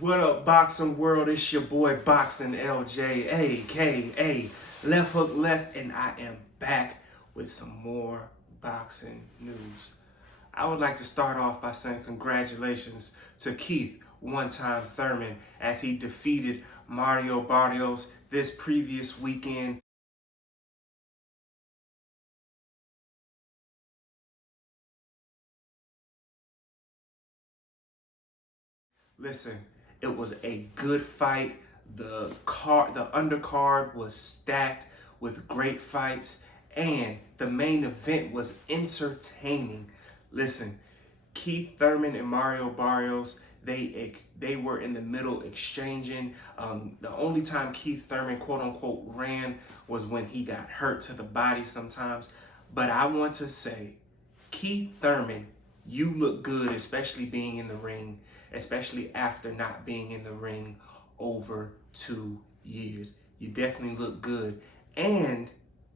What up, boxing world? It's your boy Boxing LJ, aka Left Hook Less, and I am back with some more boxing news. I would like to start off by saying congratulations to Keith, one-time Thurman, as he defeated Mario Barrios this previous weekend. Listen, it was a good fight. The undercard was stacked with great fights, and the main event was entertaining. Listen, Keith Thurman and Mario Barrios, they were in the middle exchanging. The only time Keith Thurman, quote unquote, ran was when he got hurt to the body sometimes. But I want to say, Keith Thurman, you look good, especially being in the ring, especially after not being in the ring over 2 years. You definitely look good, and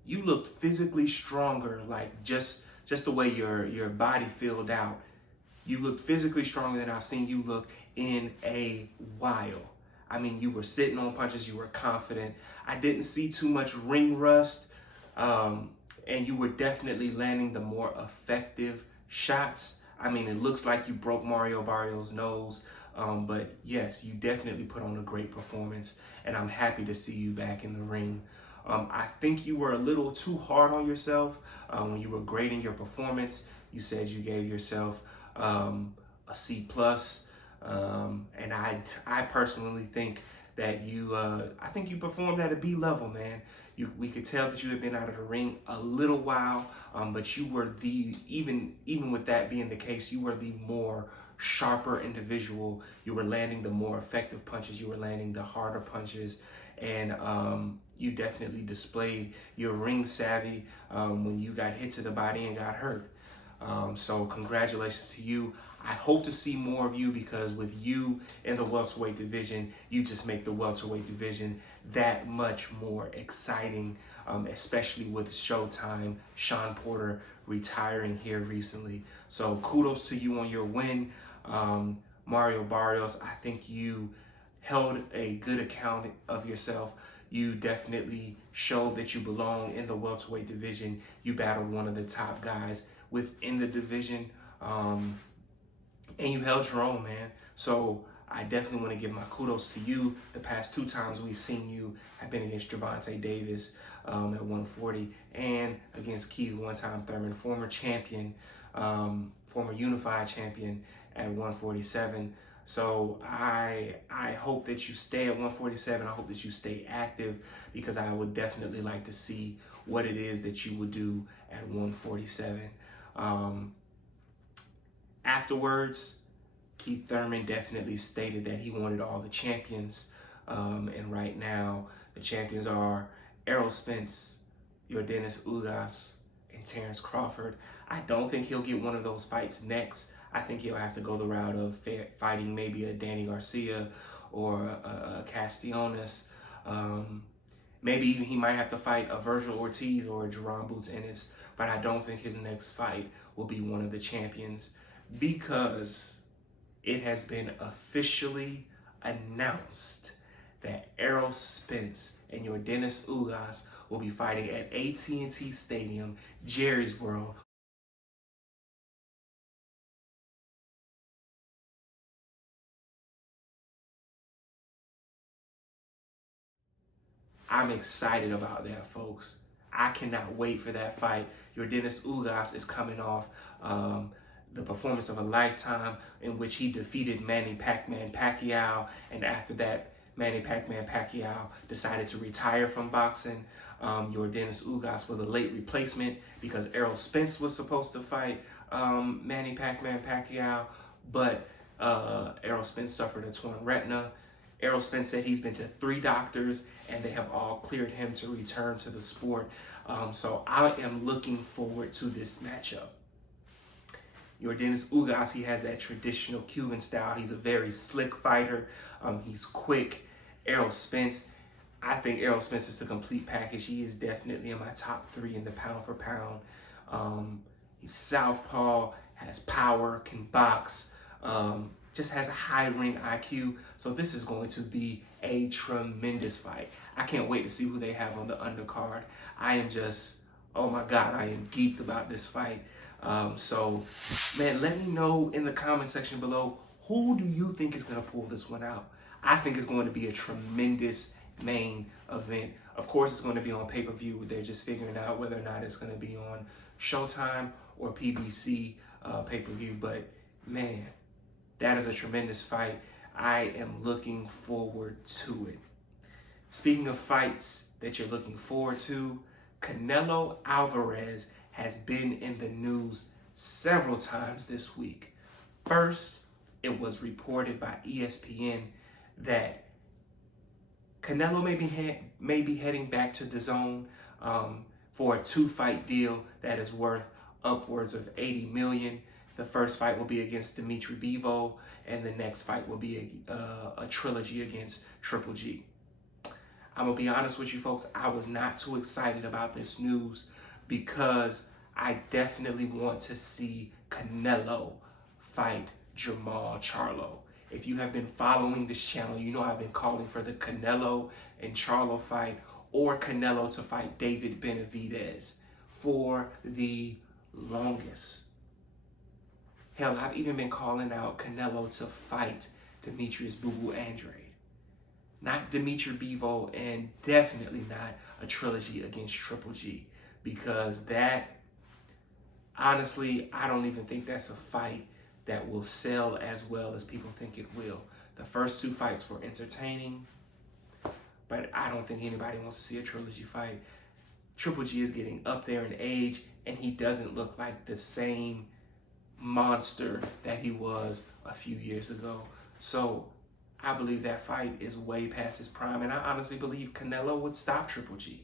you looked physically stronger, like just the way your body filled out. You looked physically stronger than I've seen you look in a while. I mean, you were sitting on punches, you were confident. I didn't see too much ring rust, and you were definitely landing the more effective shots. I mean, it looks like you broke Mario Barrios' nose, but yes, you definitely put on a great performance, and I'm happy to see you back in the ring. I think you were a little too hard on yourself when you were grading your performance. You said you gave yourself a C+, and I personally think that I think you performed at a B level, man. We could tell that you had been out of the ring a little while, but you were even with that being the case, you were the more sharper individual. You were landing the more effective punches. You were landing the harder punches, and you definitely displayed your ring savvy when you got hit to the body and got hurt. So congratulations to you. I hope to see more of you, because with you in the welterweight division, you just make the welterweight division that much more exciting, especially with Showtime, Sean Porter retiring here recently. So kudos to you on your win. Mario Barrios, I think you held a good account of yourself. You definitely showed that you belong in the welterweight division. You battled one of the top guys within the division, and you held your own, man. So I definitely want to give my kudos to you. The past 2 times we've seen you have been against Gervonta Davis at 140 and against Keith, one-time Thurman, former champion, former unified champion at 147. So I hope that you stay at 147. I hope that you stay active, because I would definitely like to see what it is that you would do at 147. Afterwards, Keith Thurman definitely stated that he wanted all the champions. And right now, the champions are Errol Spence, Ugas, and Terrence Crawford. I don't think he'll get one of those fights next. I think he'll have to go the route of fighting maybe a Danny Garcia or a Castellanos. Maybe even he might have to fight a Virgil Ortiz or a Jerron Boots Ennis, but I don't think his next fight will be one of the champions, because it has been officially announced that Errol Spence and Ugas will be fighting at AT&T Stadium, Jerry's World. I'm excited about that, folks. I cannot wait for that fight. Ugas is coming off the performance of a lifetime, in which he defeated Manny Pac-Man Pacquiao, and after that, Manny Pac-Man Pacquiao decided to retire from boxing. Ugas was a late replacement because Errol Spence was supposed to fight Manny Pac-Man Pacquiao, but Errol Spence suffered a torn retina. Errol Spence said he's been to 3 doctors, and they have all cleared him to return to the sport. So I am looking forward to this matchup. Ugas, he has that traditional Cuban style. He's a very slick fighter. He's quick. Errol Spence, I think Errol Spence is a complete package. He is definitely in my top 3 in the pound for pound. He's southpaw, has power, can box. just has a high ring IQ. So this is going to be a tremendous fight. I can't wait to see who they have on the undercard. I am just, oh my God, I am geeked about this fight. So, man, let me know in the comment section below, who do you think is going to pull this one out? I think it's going to be a tremendous main event. Of course, it's going to be on pay-per-view. They're just figuring out whether or not it's going to be on Showtime or PBC pay-per-view. But, man, that is a tremendous fight. I am looking forward to it. Speaking of fights that you're looking forward to, Canelo Alvarez has been in the news several times this week. First, it was reported by ESPN that Canelo may be heading back to DAZN for a 2-fight deal that is worth upwards of $80 million. The first fight will be against Dimitri Bivol, and the next fight will be a trilogy against Triple G. I'm going to be honest with you folks, I was not too excited about this news because I definitely want to see Canelo fight Jermall Charlo. If you have been following this channel, you know I've been calling for the Canelo and Charlo fight, or Canelo to fight David Benavidez for the longest. Hell, I've even been calling out Canelo to fight Demetrius Boo Boo Andrade. Not Dimitri Bivol, and definitely not a trilogy against Triple G, because that, honestly, I don't even think that's a fight that will sell as well as people think it will. The first 2 fights were entertaining, but I don't think anybody wants to see a trilogy fight. Triple G is getting up there in age, and he doesn't look like the same monster that he was a few years ago. So I believe that fight is way past his prime, and I honestly believe Canelo would stop Triple G.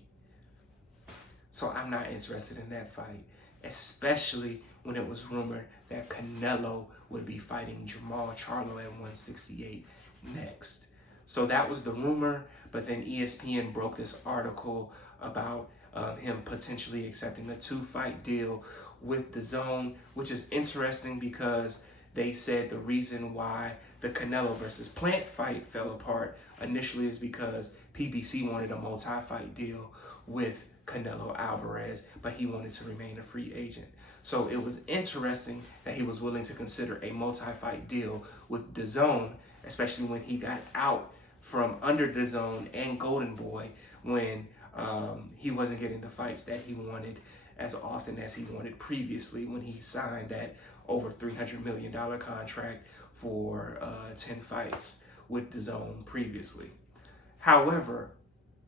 So I'm not interested in that fight, especially when it was rumored that Canelo would be fighting Jermall Charlo at 168 next. So that was the rumor, but then ESPN broke this article about him potentially accepting a 2-fight deal with DAZN, which is interesting because they said the reason why the Canelo versus Plant fight fell apart initially is because PBC wanted a multi-fight deal with Canelo Alvarez, but he wanted to remain a free agent. So it was interesting that he was willing to consider a multi-fight deal with DAZN, especially when he got out from under DAZN and Golden Boy when he wasn't getting the fights that he wanted as often as he wanted previously, when he signed that over $300 million contract for 10 fights with DAZN previously. However,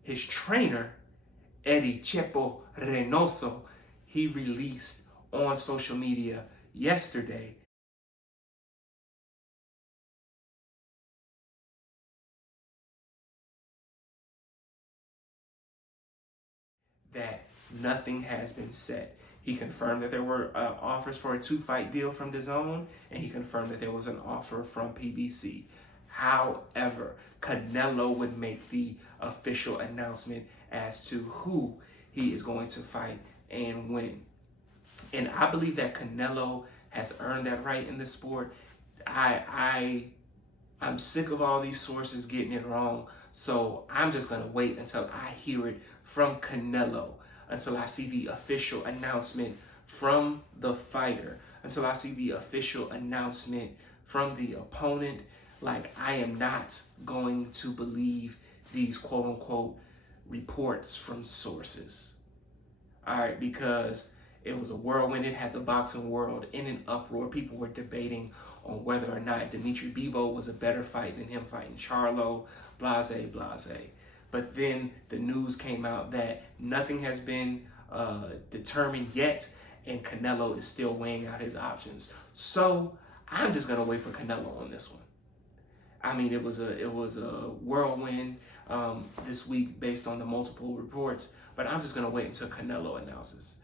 his trainer, Eddie Chepo Reynoso, he released on social media yesterday that nothing has been set. He confirmed that there were offers for a 2-fight deal from DAZN, and he confirmed that there was an offer from PBC. However, Canelo would make the official announcement as to who he is going to fight and when. And I believe that Canelo has earned that right in the sport. I'm sick of all these sources getting it wrong, so I'm just going to wait until I hear it from Canelo, until I see the official announcement from the fighter, until I see the official announcement from the opponent. Like, I am not going to believe these quote-unquote reports from sources. All right, because it was a whirlwind. It had the boxing world in an uproar. People were debating on whether or not Dimitri Bivol was a better fight than him fighting Charlo, blase, blase. But then the news came out that nothing has been determined yet, and Canelo is still weighing out his options. So I'm just gonna wait for Canelo on this one. I mean, it was a whirlwind this week based on the multiple reports, but I'm just gonna wait until Canelo announces.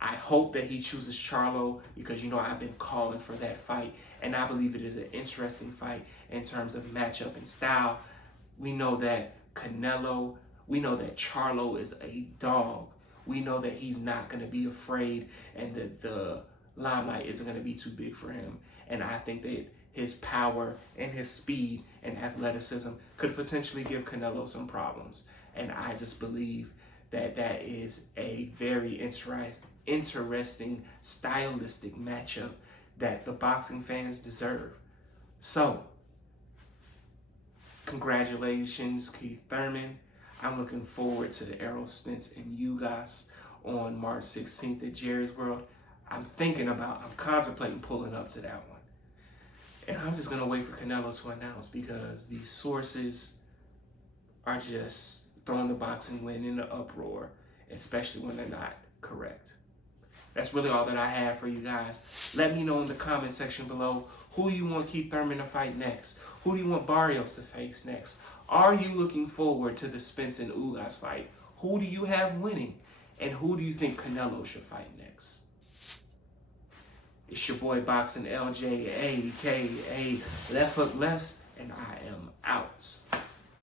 I hope that he chooses Charlo, because, you know, I've been calling for that fight, and I believe it is an interesting fight in terms of matchup and style. We know that Canelo, we know that Charlo is a dog. We know that he's not going to be afraid, and that the limelight isn't going to be too big for him. And I think that his power and his speed and athleticism could potentially give Canelo some problems. And I just believe that that is a very interesting stylistic matchup that the boxing fans deserve. So, congratulations, Keith Thurman. I'm looking forward to the Errol Spence and Ugas on March 16th at Jerry's World. I'm contemplating pulling up to that one. And I'm just going to wait for Canelo to announce, because these sources are just throwing the boxing win in an uproar, especially when they're not correct. That's really all that I have for you guys. Let me know in the comment section below, who do you want Keith Thurman to fight next? Who do you want Barrios to face next? Are you looking forward to the Spence and Ugas fight? Who do you have winning? And who do you think Canelo should fight next? It's your boy Boxing LJ, aka Left Hook Less, and I am out.